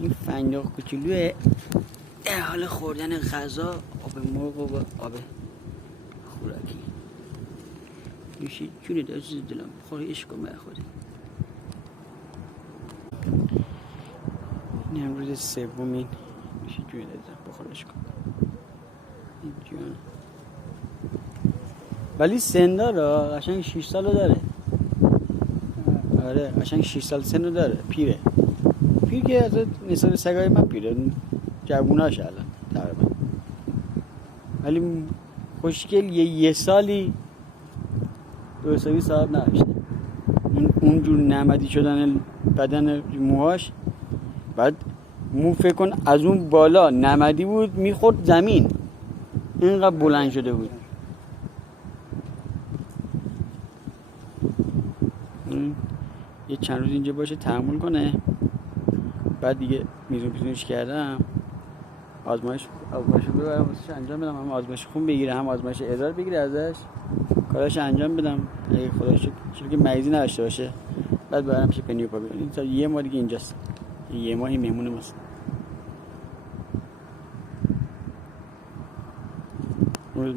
این فنجان کوچولوه در حال خوردن غذا، آب مرغ و آب خوراکی. میشه جونه داشت دلم بخوری عشق کنم خودی. این امروز سومین میشه جونه داشت بخورش کنم این جونه. ولی سن داره، قشنگ 6 سالو داره. آره قشنگ 6 سال سنو داره. پیر که از نسال سگای من پیره، جووناش الان تقریبا. ولی خوشگل یه سالی دو سالی صاحب نداشته. اونجور نمدی شدن بدن موهاش، بعد مو فکر کن از اون بالا نمدی بود میخورد زمین، اینقدر بلند شده بود. یه چند روز اینجا باشه تحمل کنه، بعد دیگه میزون پیزونش کردم آزمایش رو ببرم واسش انجام بدم، هم آزمایش خون بگیره هم آزمایش ادرار بگیره ازش، کارش انجام بدم اگه خدا شکر که مریضی نداشته باشه، بعد برام پیش پنی و پا بیارم. این تا یه ماه دیگه اینجاست، یه ماهی مهمون ماست. اون روز